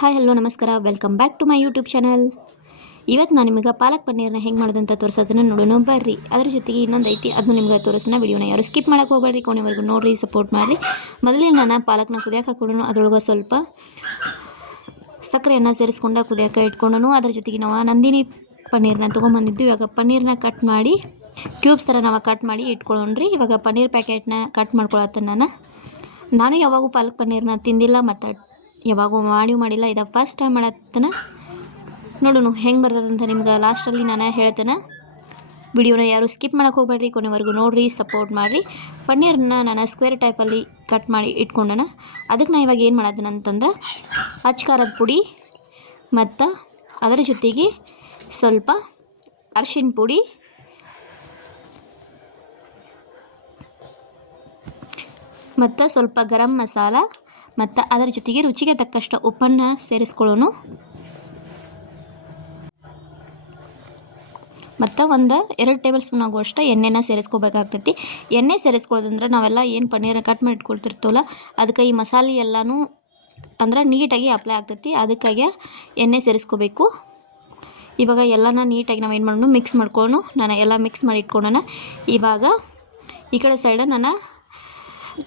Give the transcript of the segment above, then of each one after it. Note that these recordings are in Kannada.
ಹಾಯ್, ಹಲೋ, ನಮಸ್ಕಾರ. Welcome back to my YouTube channel ಇವತ್ತು ನಾನು ನಿಮಗೆ ಪಾಲಕ್ ಪನ್ನೀರ್ನ ಹೆಂಗೆ ಮಾಡೋದಂತ ತೋರಿಸೋದನ್ನು ನೋಡೋಣ. ಬರ್ರಿ. ಅದ್ರ ಜೊತೆಗೆ ಇನ್ನೊಂದು ಐತಿ. ಅದನ್ನು ನಿಮ್ಗೆ ತೋರಿಸೋಣ. ವಿಡಿಯೋನ ಯಾರು ಸ್ಕಿಪ್ ಮಾಡೋಕೆ ಹೋಗ್ಬೇಡ್ರಿ. ಕೊನೆವರೆಗೂ ನೋಡಿರಿ ಸಪೋರ್ಟ್ ಮಾಡಿರಿ. ಮೊದಲೇ ನಾನು ಪಾಲಕ್ನ ಕುದಿಯೋಕೆ ಹಾಕೊಂಡು ಅದ್ರೊಳಗೆ ಸ್ವಲ್ಪ ಸಕ್ಕರೆಯನ್ನು ಸೇರಿಸ್ಕೊಂಡು ಕುದಿಯೋಕೆ ಇಟ್ಕೊಂಡು ಅದ್ರ ಜೊತೆಗೆ ನಾವು ನಂದಿನಿ ಪನ್ನೀರ್ನ ತೊಗೊಂಬಂದಿದ್ದು ಇವಾಗ ಪನ್ನೀರ್ನ ಕಟ್ ಮಾಡಿ ಕ್ಯೂಬ್ಸ್ ಥರ ನಾವು ಕಟ್ ಮಾಡಿ ಇಟ್ಕೊಳ್ಳೋಣ್ರಿ. ಇವಾಗ ಪನ್ನೀರ್ ಪ್ಯಾಕೆಟ್ನ ಕಟ್ ಮಾಡ್ಕೊಳತ್ತೆ ನಾನು. ನಾನು ಯಾವಾಗೂ ಪಾಲಕ್ ಪನ್ನೀರ್ನ ತಿಂದಿಲ್ಲ, ಮತ್ತು ಯಾವಾಗೂ ಮಾಡಿ ಮಾಡಿಲ್ಲ. ಇದು ಫಸ್ಟ್ ಟೈಮ್ ಮಾಡತ್ತನ. ನೋಡೋಣ ಹೆಂಗೆ ಬರ್ತದಂತ ನಿಮ್ಗೆ ಲಾಸ್ಟಲ್ಲಿ ನಾನು ಹೇಳ್ತೇನೆ. ವಿಡಿಯೋನ ಯಾರು ಸ್ಕಿಪ್ ಮಾಡೋಕೆ ಹೋಗ್ಬೇಡ್ರಿ, ಕೊನೆವರೆಗೂ ನೋಡಿರಿ ಸಪೋರ್ಟ್ ಮಾಡಿರಿ. ಪನ್ನೀರನ್ನ ನಾನು ಸ್ಕ್ವೇರ್ ಟೈಪಲ್ಲಿ ಕಟ್ ಮಾಡಿ ಇಟ್ಕೊಂಡನ. ಅದಕ್ಕೆ ನಾನು ಇವಾಗ ಏನು ಮಾಡತ್ತೇನೆ ಅಂತಂದ್ರೆ ಅಚ್ಕಾರದ ಪುಡಿ ಮತ್ತು ಅದರ ಜೊತೆಗೆ ಸ್ವಲ್ಪ ಅರಿಶಿನ ಪುಡಿ, ಮತ್ತು ಸ್ವಲ್ಪ ಗರಂ ಮಸಾಲ ಮತ್ತು ಅದರ ಜೊತೆಗೆ ರುಚಿಗೆ ತಕ್ಕಷ್ಟು ಉಪ್ಪನ್ನು ಸೇರಿಸ್ಕೊಳ್ಳೋಣ ಮತ್ತು ಒಂದು ಎರಡು ಟೇಬಲ್ ಸ್ಪೂನ್ ಆಗುವಷ್ಟು ಎಣ್ಣೆನ ಸೇರಿಸ್ಕೋಬೇಕಾಗ್ತೈತಿ. ಎಣ್ಣೆ ಸೇರಿಸ್ಕೊಳ್ಳೋದಂದ್ರೆ ನಾವೆಲ್ಲ ಏನು ಪನ್ನೀರ ಕಟ್ ಮಾಡಿ ಇಟ್ಕೊಳ್ತಿರ್ತೀವಲ್ಲ ಅದಕ್ಕೆ ಈ ಮಸಾಲೆ ಎಲ್ಲನೂ ಅಂದ್ರೆ ನೀಟಾಗಿ ಅಪ್ಲೈ ಆಗ್ತೈತಿ. ಅದಕ್ಕಾಗಿ ಎಣ್ಣೆ ಸೇರಿಸ್ಕೋಬೇಕು. ಇವಾಗ ಎಲ್ಲನ ನೀಟಾಗಿ ನಾವು ಏನು ಮಾಡೋಣ ಮಿಕ್ಸ್ ಮಾಡ್ಕೊಳ್ಳೋಣ ನಾನು ಎಲ್ಲ ಮಿಕ್ಸ್ ಮಾಡಿ ಇಟ್ಕೊಳ್ಳೋಣ ಇವಾಗ ಈ ಕಡೆ ಸೈಡ ನಾನು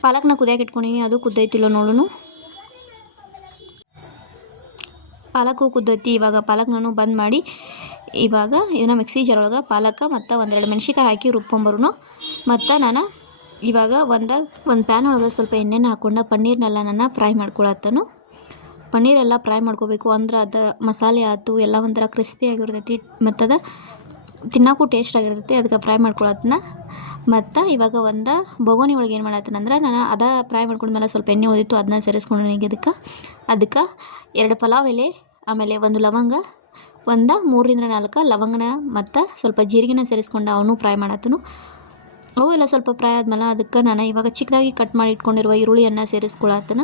ಪಾಲಕ್ನ ಕುದಿಯಾಕೆ ಇಟ್ಕೊಂಡಿನಿ, ಅದು ಕುದ್ದೈತಿಲ್ಲ ನೋಡೋಣ ಪಾಲಕು ಕುದ್ದೈತಿ, ಇವಾಗ ಪಾಲಕ್ನೂ ಬಂದ್ ಮಾಡಿ, ಇವಾಗ ಇದನ್ನ ಮಿಕ್ಸಿ ಜರೊಳಗೆ ಪಾಲಕ ಮತ್ತು ಒಂದೆರಡು ಮೆಣಸಿಕಾಯಿ ಹಾಕಿ ರುಬ್ಕೊಂಬರು ಮತ್ತು ನಾನು ಇವಾಗ ಒಂದು ಒಂದು ಪ್ಯಾನ್ ಒಳಗೆ ಸ್ವಲ್ಪ ಎಣ್ಣೆನ ಹಾಕ್ಕೊಂಡು ಪನ್ನೀರ್ನೆಲ್ಲ ನಾನು ಫ್ರೈ ಮಾಡ್ಕೊಳತ್ತನು. ಪನ್ನೀರೆಲ್ಲ ಫ್ರೈ ಮಾಡ್ಕೋಬೇಕು, ಅಂದ್ರೆ ಅದು ಮಸಾಲೆ ಆಯ್ತು ಎಲ್ಲ ಒಂಥರ ಕ್ರಿಸ್ಪಿ ಆಗಿರ್ತೈತಿ ಮತ್ತು ಅದು ತಿನ್ನೋಕ್ಕೂ ಟೇಸ್ಟ್ ಆಗಿರ್ತೈತಿ, ಅದಕ್ಕೆ ಫ್ರೈ ಮಾಡ್ಕೊಳತ್ತನ. ಮತ್ತು ಇವಾಗ ಒಂದು ಬೊಗೋನಿ ಒಳಗೆ ಏನು ಮಾಡತ್ತನಂದ್ರೆ ನಾನು ಅದ ಫ್ರೈ ಮಾಡ್ಕೊಂಡ್ಮೇಲೆ ಸ್ವಲ್ಪ ಎಣ್ಣೆ ಓದಿತ್ತು ಅದನ್ನ ಸೇರಿಸ್ಕೊಂಡು ನನಗೆ ಅದಕ್ಕೆ ಅದಕ್ಕೆ ಎರಡು ಪಲಾವ್ ಎಲೆ, ಆಮೇಲೆ ಒಂದು ಲವಂಗ, ಒಂದು ಮೂರರಿಂದ ನಾಲ್ಕು ಲವಂಗನ ಮತ್ತು ಸ್ವಲ್ಪ ಜೀರಿಗೆನ ಸೇರಿಸ್ಕೊಂಡು ಅವನು ಫ್ರೈ ಮಾಡತ್ತನು ಅವು ಎಲ್ಲ ಸ್ವಲ್ಪ ಫ್ರೈ ಆದ್ಮೇಲೆ ಅದಕ್ಕೆ ನಾನು ಇವಾಗ ಚಿಕ್ಕದಾಗಿ ಕಟ್ ಮಾಡಿ ಇಟ್ಕೊಂಡಿರುವ ಈರುಳ್ಳಿಯನ್ನು ಸೇರಿಸ್ಕೊಳತ್ತನ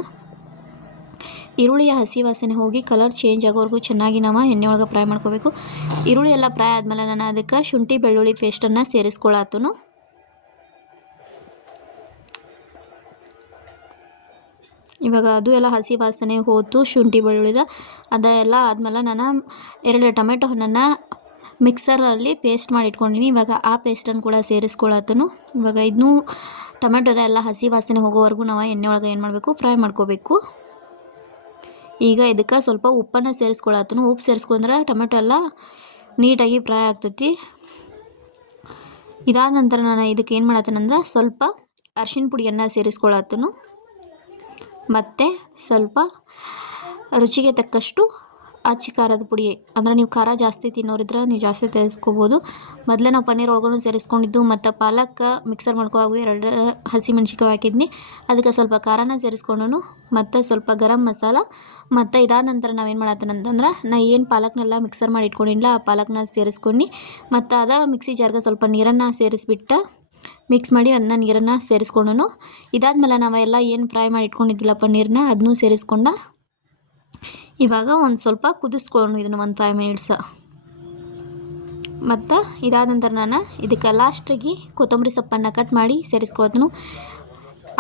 ಈರುಳ್ಳಿಯ ಹಸಿ ವಾಸನೆ ಹೋಗಿ ಕಲರ್ ಚೇಂಜ್ ಆಗೋವರೆಗೂ ಚೆನ್ನಾಗಿ ನಾವು ಎಣ್ಣೆ ಒಳಗೆ ಫ್ರೈ ಮಾಡ್ಕೋಬೇಕು. ಈರುಳ್ಳಿ ಎಲ್ಲ ಫ್ರೈ ಆದಮೇಲೆ ನಾನು ಅದಕ್ಕೆ ಶುಂಠಿ ಬೆಳ್ಳುಳ್ಳಿ ಪೇಸ್ಟನ್ನು ಸೇರಿಸ್ಕೊಳತ್ತನು ಇವಾಗ ಅದು ಎಲ್ಲ ಹಸಿ ವಾಸನೆ ಹೋತು, ಶುಂಠಿ ಬೆಳ್ಳುಳ್ಳಿದ ಅದೆಲ್ಲ ಆದಮೇಲೆ ನಾನು ಎರಡು ಟೊಮೆಟೊ ಹಣ್ಣನ್ನು ಮಿಕ್ಸರಲ್ಲಿ ಪೇಸ್ಟ್ ಮಾಡಿ ಇಟ್ಕೊಂಡಿನಿ. ಇವಾಗ ಆ ಪೇಸ್ಟನ್ನು ಕೂಡ ಸೇರಿಸ್ಕೊಳತ್ತನು. ಇವಾಗ ಇದನ್ನೂ ಟೊಮೆಟೊದ ಎಲ್ಲ ಹಸಿ ವಾಸನೆ ಹೋಗೋವರೆಗೂ ನಾವು ಎಣ್ಣೆ ಒಳಗೆ ಏನು ಮಾಡಬೇಕು ಫ್ರೈ ಮಾಡ್ಕೋಬೇಕು. ಈಗ ಇದಕ್ಕೆ ಸ್ವಲ್ಪ ಉಪ್ಪನ್ನು ಸೇರಿಸ್ಕೊಳತ್ತನು. ಉಪ್ಪು ಸೇರಿಸ್ಕೊಂಡ್ರೆ ಟೊಮೆಟೊ ಎಲ್ಲ ನೀಟಾಗಿ ಫ್ರೈ ಆಗ್ತೈತಿ. ಇದಾದ ನಂತರ ನಾನು ಇದಕ್ಕೆ ಏನು ಮಾಡತ್ತೇನಂದ್ರೆ ಸ್ವಲ್ಪ ಅರ್ಶಿಣ ಪುಡಿಯನ್ನು ಸೇರಿಸ್ಕೊಳತ್ತನು. ಮತ್ತು ಸ್ವಲ್ಪ ರುಚಿಗೆ ತಕ್ಕಷ್ಟು ಅಚ್ಚಿ ಖಾರದ ಪುಡಿ. ಅಂದರೆ ನೀವು ಖಾರ ಜಾಸ್ತಿ ತಿನ್ನೋರಿದ್ರೆ ನೀವು ಜಾಸ್ತಿ ಸೇರಿಸ್ಕೋಬೋದು ಮೊದಲೇ ನಾವು ಪನ್ನೀರ್ ಒಳಗೂ ಸೇರಿಸ್ಕೊಂಡಿದ್ದು, ಮತ್ತು ಪಾಲಕ್ ಮಿಕ್ಸರ್ ಮಾಡ್ಕೋವಾಗ ಎರಡು ಹಸಿ ಹಾಕಿದ್ನಿ. ಅದಕ್ಕೆ ಸ್ವಲ್ಪ ಖಾರನ ಸೇರಿಸ್ಕೊಂಡು ಮತ್ತು ಸ್ವಲ್ಪ ಗರಂ ಮಸಾಲ, ಮತ್ತು ಇದಾದ ನಂತರ ನಾವೇನು ಮಾಡತ್ತೇನಂತಂದ್ರೆ ನಾ ಏನು ಪಾಲಕ್ನೆಲ್ಲ ಮಿಕ್ಸರ್ ಮಾಡಿ ಇಟ್ಕೊಂಡಿಲ್ಲ ಆ ಪಾಲಕ್ನ ಸೇರಿಸ್ಕೊಂಡು ಮತ್ತು ಅದ ಮಿಕ್ಸಿ ಜಾರ್ಗೆ ಸ್ವಲ್ಪ ನೀರನ್ನು ಸೇರಿಸ್ಬಿಟ್ಟು ಮಿಕ್ಸ್ ಮಾಡಿ ಅದನ್ನ ನೀರನ್ನು ಸೇರಿಸ್ಕೊಂಡು ಇದಾದಮೇಲೆ ನಾವೆಲ್ಲ ಏನು ಫ್ರೈ ಮಾಡಿ ಇಟ್ಕೊಂಡಿದ್ದಿಲ್ಲ ಪನ್ನೀರನ್ನ ಅದನ್ನೂ ಸೇರಿಸ್ಕೊಂಡ ಇವಾಗ ಒಂದು ಸ್ವಲ್ಪ ಕುದಿಸ್ಕೊಳ್ಳೋಣ ಇದನ್ನು ಒಂದು ಫೈವ್ ಮಿನಿಟ್ಸ್ ಮತ್ತು ಇದಾದ ನಂತರ ನಾನು ಇದಕ್ಕೆ ಲಾಸ್ಟಿಗೆ ಕೊತ್ತಂಬರಿ ಸೊಪ್ಪನ್ನು ಕಟ್ ಮಾಡಿ ಸೇರಿಸ್ಕೊಳ್ತೀನಿ.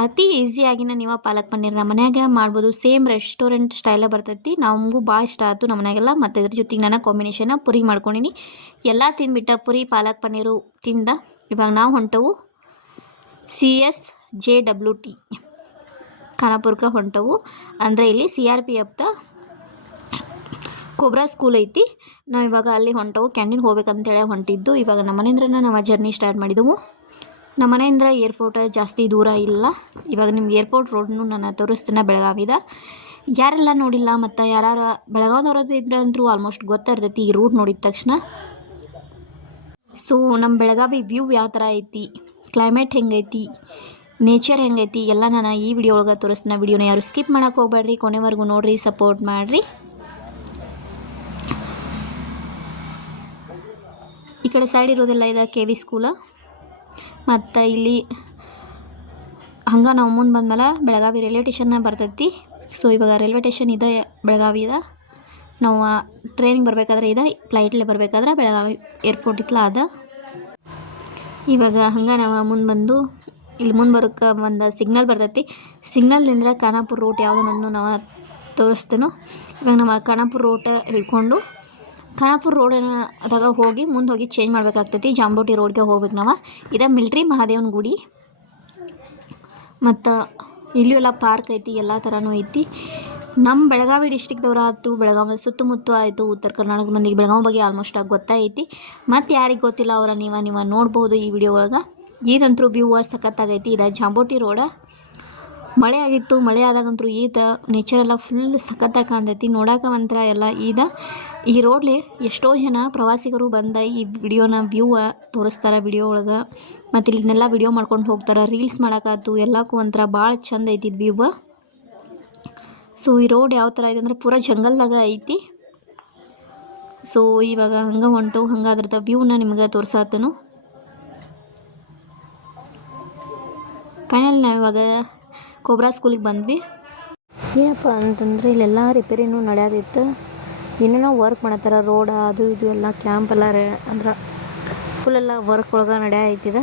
ಅತಿ ಈಸಿಯಾಗಿನ ನೀವು ಪಾಲಕ್ ಪನ್ನೀರ್ ನಮ್ಮ ಮನ್ಯಾಗ ಮಾಡ್ಬೋದು. ಸೇಮ್ ರೆಸ್ಟೋರೆಂಟ್ ಸ್ಟೈಲೇ ಬರ್ತೈತಿ. ನಮಗೂ ಭಾಳ ಇಷ್ಟ ಆಯ್ತು ನಮ್ಮ ಮನೆಯಾಗೆಲ್ಲ. ಮತ್ತು ಇದ್ರ ಜೊತೆಗೆ ನಾನು ಕಾಂಬಿನೇಷನ್ನ ಪುರಿ ಮಾಡ್ಕೊಂಡಿನಿ. ಎಲ್ಲ ತಿಂದ್ಬಿಟ್ಟ ಪುರಿ, ಪಾಲಕ್ ಪನ್ನೀರು ತಿಂದ ಇವಾಗ ನಾವು ಹೊಂಟವು C S J W T ಖಾನಾಪುರಕ್ಕೆ ಹೊಂಟವು. ಅಂದರೆ ಇಲ್ಲಿ ಸಿ ಆರ್ ಪಿ ಎಫ್ದ ಕೊಬ್ರಾ ಸ್ಕೂಲ್ ಐತಿ. ನಾವು ಇವಾಗ ಅಲ್ಲಿ ಹೊಂಟವು ಕ್ಯಾಂಟೀನ್ ಹೋಗ್ಬೇಕಂತೇಳಿ ಹೊಂಟಿದ್ದು. ಇವಾಗ ನಮ್ಮ ಮನೆಯಿಂದ್ರೇ ನಾವು ಜರ್ನಿ ಸ್ಟಾರ್ಟ್ ಮಾಡಿದೆವು. ನಮ್ಮ ಮನೆಯಿಂದ ಏರ್ಪೋರ್ಟ್ ಜಾಸ್ತಿ ದೂರ ಇಲ್ಲ. ಇವಾಗ ನಿಮ್ಗೆ ಏರ್ಪೋರ್ಟ್ ರೋಡ್ನು ನಾನು ತೋರಿಸ್ತೀನಿ ಬೆಳಗಾವಿದ. ಯಾರೆಲ್ಲ ನೋಡಿಲ್ಲ, ಮತ್ತು ಯಾರು ಬೆಳಗಾವ್ದವ್ರದ್ದು ಇದ್ರೆ ಅಂತೂ ಆಲ್ಮೋಸ್ಟ್ ಗೊತ್ತಿರ್ತೈತಿ ಈ ರೂಟ್ ನೋಡಿದ ತಕ್ಷಣ. ಸೊ ನಮ್ಮ ಬೆಳಗಾವಿ ವ್ಯೂ ಯಾವ ಥರ ಐತಿ? ಕ್ಲೈಮೇಟ್ ಹೆಂಗೈತಿ ನೇಚರ್ ಹೆಂಗೈತಿ ಎಲ್ಲ ನಾನು ಈ ವಿಡಿಯೋ ಒಳಗೆ ತೋರಿಸ್ತೀನಿ. ವಿಡಿಯೋನ ಯಾರು ಸ್ಕಿಪ್ ಮಾಡೋಕೆ ಹೋಗ್ಬೇಡ್ರಿ. ಕೊನೆವರೆಗೂ ನೋಡಿರಿ ಸಪೋರ್ಟ್ ಮಾಡಿರಿ. ಈ ಕಡೆ ಸೈಡ್ ಇರೋದೆಲ್ಲ ಇದೆ ಕೆ ವಿ ಸ್ಕೂಲ ಮತ್ತು ಇಲ್ಲಿ ಹಂಗೆ ನಾವು ಮುಂದೆ ಬಂದ್ಮೇಲೆ ಬೆಳಗಾವಿ ರೈಲ್ವೆ ಸ್ಟೇಷನ್ನ ಬರ್ತೈತಿ. ಸೊ ಇವಾಗ ರೈಲ್ವೆ ಸ್ಟೇಷನ್ ಇದೆ, ಬೆಳಗಾವಿ ಇದೆ. ನಾವು ಟ್ರೈನಿಗೆ ಬರಬೇಕಾದ್ರೆ ಇದೆ ಫ್ಲೈಟ್ಲೆ ಬರಬೇಕಾದ್ರೆ ಬೆಳಗಾವಿ ಏರ್ಪೋರ್ಟ್ ಇತ್ತಲ್ಲ ಅದ. ಇವಾಗ ಹಂಗೆ ನಾವು ಮುಂದೆ ಬಂದು, ಇಲ್ಲಿ ಮುಂದೆ ಬರೋಕ್ಕೆ ಒಂದು ಸಿಗ್ನಲ್ ಬರ್ತೈತಿ. ಸಿಗ್ನಲ್ನಿಂದ ಖಾನಾಪುರ ರೂಟ್ ಯಾವುದನ್ನು ನಾವು ತೋರಿಸ್ತೇನೋ, ಇವಾಗ ನಮ್ಮ ಖಾನಾಪುರ ರೋಟ ಹಿಡ್ಕೊಂಡು, ಖಾನಾಪುರ ರೋಡಿನ ಅದಾಗ ಹೋಗಿ ಮುಂದೆ ಹೋಗಿ ಚೇಂಜ್ ಮಾಡಬೇಕಾಗ್ತೈತಿ. ಜಾಂಬೋಟಿ ರೋಡ್ಗೆ ಹೋಗ್ಬೇಕು ನಾವು. ಇದ ಮಿಲ್ಟ್ರಿ ಮಹಾದೇವನ ಗುಡಿ. ಮತ್ತು ಇಲ್ಲೂ ಎಲ್ಲ ಪಾರ್ಕ್ ಐತಿ, ಎಲ್ಲ ಥರನೂ ಐತಿ. ನಮ್ಮ ಬೆಳಗಾವಿ ಡಿಸ್ಟಿಕ್ದವ್ರು ಆಯಿತು ಬೆಳಗಾವಿ ಸುತ್ತಮುತ್ತ ಆಯಿತು ಉತ್ತರ ಕರ್ನಾಟಕ ಮಂದಿಗೆ ಬೆಳಗಾವಿ ಬಗ್ಗೆ ಆಲ್ಮೋಸ್ಟ್ ಆಗಿ ಗೊತ್ತೈತಿ ಮತ್ತು ಯಾರಿಗೆ ಗೊತ್ತಿಲ್ಲ ಅವರ ನೀವು ನೀವು ನೋಡ್ಬೋದು ಈ ವಿಡಿಯೋ ಒಳಗೆ. ಈದಂತರೂ ವ್ಯೂ ಸಖತ್ತಾಗೈತಿ. ಇದು ಜಾಂಬೋಟಿ ರೋಡ. ಮಳೆ ಆಗಿತ್ತು, ಮಳೆ ಆದಾಗಂತೂ ಈದ ನೇಚರ್ ಎಲ್ಲ ಫುಲ್ ಸಖತ್ತಾಗಿ ಕಾಣ್ತೈತಿ. ನೋಡಾಕ ಒಂಥರ ಎಲ್ಲ ಈದ ಈ ರೋಡ್ಲಿ ಎಷ್ಟೋ ಜನ ಪ್ರವಾಸಿಗರು ಬಂದ ಈ ವಿಡಿಯೋನ ವ್ಯೂ ತೋರಿಸ್ತಾರೆ ವಿಡಿಯೋ ಒಳಗೆ. ಮತ್ತು ಇಲ್ಲಿನೆಲ್ಲ ವಿಡಿಯೋ ಮಾಡ್ಕೊಂಡು ಹೋಗ್ತಾರೆ. ರೀಲ್ಸ್ ಮಾಡೋಕ್ಕಾಯ್ತು ಎಲ್ಲಕ್ಕೂ ಒಂಥರ ಭಾಳ ಚಂದ ಐತಿ ವ್ಯೂ ಸೊ ಈ ರೋಡ್ ಯಾವ ಥರ ಐತೆ ಅಂದರೆ ಪೂರ ಜಂಗಲ್ದಾಗ ಐತಿ. ಸೊ ಇವಾಗ ಹಂಗೆ ಹೊಂಟು, ಹಂಗೆ ಅದ್ರದ್ದು ವ್ಯೂನ ನಿಮ್ಗೆ ತೋರ್ಸಾತನು. ಫೈನಲ್ ನಾವು ಇವಾಗ ಕೋಬ್ರಾ ಸ್ಕೂಲಿಗೆ ಬಂದ್ವಿ. ಏನಪ್ಪ ಅಂತಂದ್ರೆ ಇಲ್ಲೆಲ್ಲ ರಿಪೇರಿನೂ ನಡೆಯೋದಿತ್ತು. ಏನೇನೋ ವರ್ಕ್ ಮಾಡತ್ತಾರ ರೋಡ ಅದು ಇದು ಎಲ್ಲ ಕ್ಯಾಂಪ್ ಎಲ್ಲ ರೇ ಅಂದ್ರೆ ಫುಲ್ಲೆಲ್ಲ ವರ್ಕ್ ಒಳಗೆ ನಡೆಯೈತಿದೆ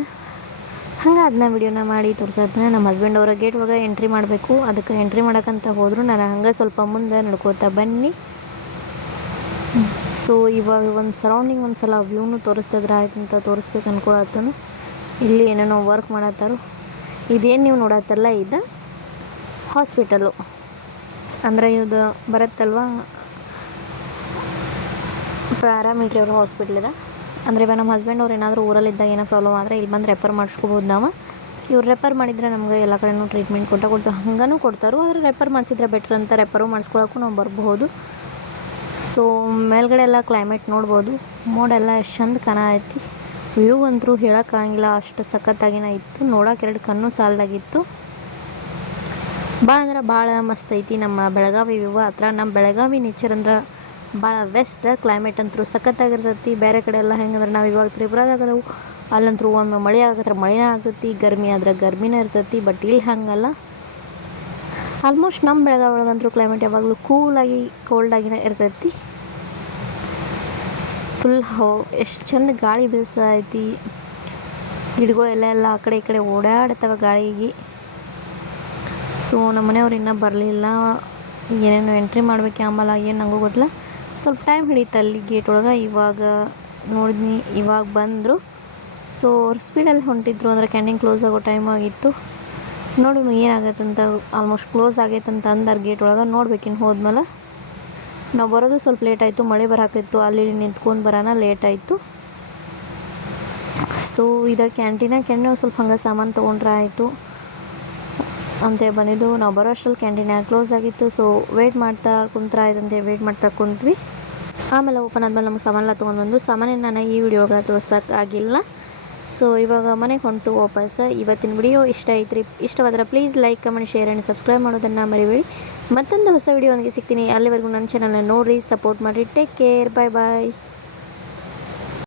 ಹಂಗೆ ಅದನ್ನ ವಿಡಿಯೋನ ಮಾಡಿ ತೋರಿಸೋದನ್ನ ನಮ್ಮ ಹಸ್ಬೆಂಡ್ ಅವರ ಗೇಟ್ ಒಳಗೆ ಎಂಟ್ರಿ ಮಾಡಬೇಕು. ಅದಕ್ಕೆ ಎಂಟ್ರಿ ಮಾಡೋಕ್ಕಂತ ಹೋದರು ನಾನು ಹಂಗೆ ಸ್ವಲ್ಪ ಮುಂದೆ ನಡ್ಕೋತಾ ಬನ್ನಿ. ಸೊ ಇವಾಗ ಒಂದು ಸರೌಂಡಿಂಗ್ ಒಂದು ಸಲ ವ್ಯೂನು ತೋರಿಸಿದ್ರೆ ಆಯ್ತು ಅಂತ ತೋರಿಸ್ಬೇಕು ಅನ್ಕೊಳತ್ತನು. ಇಲ್ಲಿ ಏನೇನೋ ವರ್ಕ್ ಮಾಡತ್ತಾರೋ. ಇದೇನು ನೀವು ನೋಡತ್ತಲ್ಲ, ಇದು ಹಾಸ್ಪಿಟಲು ಅಂದರೆ ಇದು ಬರುತ್ತಲ್ವ? ಪ್ಯಾರಾಮಿಟ್ರಿ ಅವ್ರ ಹಾಸ್ಪಿಟ್ಲ್ ಇದೆ ಅಂದರೆ ಇವಾಗ ನಮ್ಮ ಹಸ್ಬೆಂಡ್ ಅವ್ರು ಏನಾದರೂ ಊರಲ್ಲಿದ್ದಾಗ ಏನೋ ಪ್ರಾಬ್ಲಮ್ ಆದರೆ ಇಲ್ಲಿ ಬಂದು ರೆಫರ್ ಮಾಡಿಸ್ಕೋಬೋದು ನಾವು. ಇವ್ರು ರೆಫರ್ ಮಾಡಿದರೆ ನಮಗೆ ಎಲ್ಲ ಕಡೆನೂ ಟ್ರೀಟ್ಮೆಂಟ್ ಕೊಟ್ಟ ಕೊಡ್ತಾರೆ ಹಂಗೂ ಕೊಡ್ತಾರೋ. ಆದರೆ ರೆಫರ್ ಮಾಡಿಸಿದ್ರೆ ಬೆಟ್ರ್ ಅಂತ ರೆಫರು ಮಾಡಿಸ್ಕೊಳಕ್ಕೂ ನಾವು ಬರ್ಬೋದು. ಸೊ ಮೇಲ್ಗಡೆ ಎಲ್ಲ ಕ್ಲೈಮೇಟ್ ನೋಡ್ಬೋದು. ಮೋಡೆಲ್ಲ ಎಷ್ಟು ಚಂದ ಕನ ಐತಿ. ವ್ಯೂ ಅಂತರೂ ಹೇಳೋಕ್ಕಾಗಿಲ್ಲ ಅಷ್ಟು ಸಖತ್ತಾಗಿನ ಇತ್ತು. ನೋಡೋಕೆ ಎರಡು ಕಣ್ಣು ಸಾಲದಾಗಿತ್ತು. ಭಾಳ ಅಂದ್ರೆ ಭಾಳ ಮಸ್ತ್ ಐತಿ ನಮ್ಮ ಬೆಳಗಾವಿ ವ್ಯೂ ಹತ್ರ. ನಮ್ಮ ಬೆಳಗಾವಿ ನೇಚರ್ ಅಂದ್ರೆ ಭಾಳ ಬೆಸ್ಟ್ ಕ್ಲೈಮೇಟ್ ಅಂತೂ ಸಖತ್ತಾಗಿರ್ತೈತಿ. ಬೇರೆ ಕಡೆ ಎಲ್ಲ ಹೆಂಗಂದ್ರೆ ನಾವು ಇವಾಗ ತ್ರಿಪುರಾದಾಗ ಅದಾವು. ಅಲ್ಲಂತೂ ಒಮ್ಮೆ ಮಳೆ ಆಗತ್ತೆ ಮಳೆನೇ ಆಗತ್ತೆ, ಗರ್ಮಿ ಆದ್ರೆ ಗರ್ಮಿನೇ ಇರ್ತೈತಿ ಬಟ್ ಇಲ್ಲಿ ಹಂಗಲ್ಲ. ಆಲ್ಮೋಸ್ಟ್ ನಮ್ಮ ಬೆಳಗಾವಿ ಒಳಗಂತೂ ಕ್ಲೈಮೇಟ್ ಯಾವಾಗಲೂ ಕೂಲಾಗಿ ಕೋಲ್ಡಾಗಿನೇ ಇರ್ತೈತಿ. ಫುಲ್ ಹೋ, ಎಷ್ಟು ಚಂದ ಗಾಳಿ ಬೀಸೈತಿ ಗಿಡಗಳೆಲ್ಲ ಎಲ್ಲ ಆ ಕಡೆ ಈ ಕಡೆ ಓಡಾಡ್ತವೆ ಗಾಳಿಗೆ. ಸೊ ನಮ್ಮ ಮನೆಯವ್ರು ಇನ್ನೂ ಬರಲಿಲ್ಲ. ಏನೇನು ಎಂಟ್ರಿ ಮಾಡ್ಬೇಕು ಆಮೇಲೆ ಏನು ನಂಗೂ ಗೊತ್ತಿಲ್ಲ. ಸ್ವಲ್ಪ ಟೈಮ್ ಹಿಡಿತು ಅಲ್ಲಿ ಗೇಟ್ ಒಳಗೆ. ಇವಾಗ ನೋಡಿದ್ನಿ, ಇವಾಗ ಬಂದರು. ಸೊ ಅವ್ರು ಸ್ಪೀಡಲ್ಲಿ ಹೊಂಟಿದ್ರು ಅಂದರೆ ಕ್ಯಾಂಟೀನ್ ಕ್ಲೋಸ್ ಆಗೋ ಟೈಮ್ ಆಗಿತ್ತು. ನೋಡೋಣ ಏನಾಗತ್ತೆ ಅಂತ ಆಲ್ಮೋಸ್ಟ್ ಕ್ಲೋಸ್ ಆಗೈತೆ ಅಂತ ಅಂದಾರ ಗೇಟ್ ಒಳಗೆ. ನೋಡ್ಬೇಕಿನ್ನು ಹೋದ್ಮೇಲೆ. ನಾವು ಬರೋದು ಸ್ವಲ್ಪ ಲೇಟ್ ಆಯಿತು, ಮಳೆ ಬರಾಕಿತ್ತು ಅಲ್ಲಿ ನಿಂತ್ಕೊಂಡು ಬರೋಣ ಲೇಟ್ ಆಯಿತು. ಸೊ ಇದು ಕ್ಯಾಂಟೀನಾಗ ಕೆಣ್ಣೆ ಸ್ವಲ್ಪ ಹಂಗೆ ಸಾಮಾನು ತೊಗೊಂಡ್ರೆ ಆಯಿತು. ಅಂತೇಳಿ ಬಂದಿದ್ದು. ನಾವು ಬರೋ ಅಷ್ಟರಲ್ಲಿ ಕ್ಯಾಂಟೀನ್ ಕ್ಲೋಸ್ ಆಗಿತ್ತು ಸೊ ವೇಟ್ ಮಾಡ್ತಾ ಕುಂತ್ರ ಇದಂತೆ ವೇಟ್ ಮಾಡ್ತಾ ಕುಂತ್ವಿ. ಆಮೇಲೆ ಓಪನ್ ಆದಮೇಲೆ ನಮ್ಗೆ ಸಾಮಾನೆಲ್ಲ ತೊಗೊಂಡು ಬಂದು ಸಾಮಾನ್ಯ ನಾನು ಈ ವಿಡಿಯೋಗೆ ತೋರ್ಸೋಕೆ ಆಗಿಲ್ಲ. ಸೊ ಇವಾಗ ಮನೆಗೆ ಹೊಂಟು ವಾಪಸ್. ಇವತ್ತಿನ ವಿಡಿಯೋ ಇಷ್ಟ ಐತ್ರಿ, ಇಷ್ಟವಾದ್ರೆ please like comment share and subscribe ಮಾಡೋದನ್ನು ಮರಿಬೇಡಿ. ಮತ್ತೊಂದು ಹೊಸ ವಿಡಿಯೋ ಸಿಗ್ತೀನಿ. ಅಲ್ಲಿವರೆಗೂ ನನ್ನ ಚಾನಲ್ನ ನೋಡಿರಿ ಸಪೋರ್ಟ್ ಮಾಡಿರಿ. ಟೇಕ್ ಕೇರ್ ಬಾಯ್ ಬಾಯ್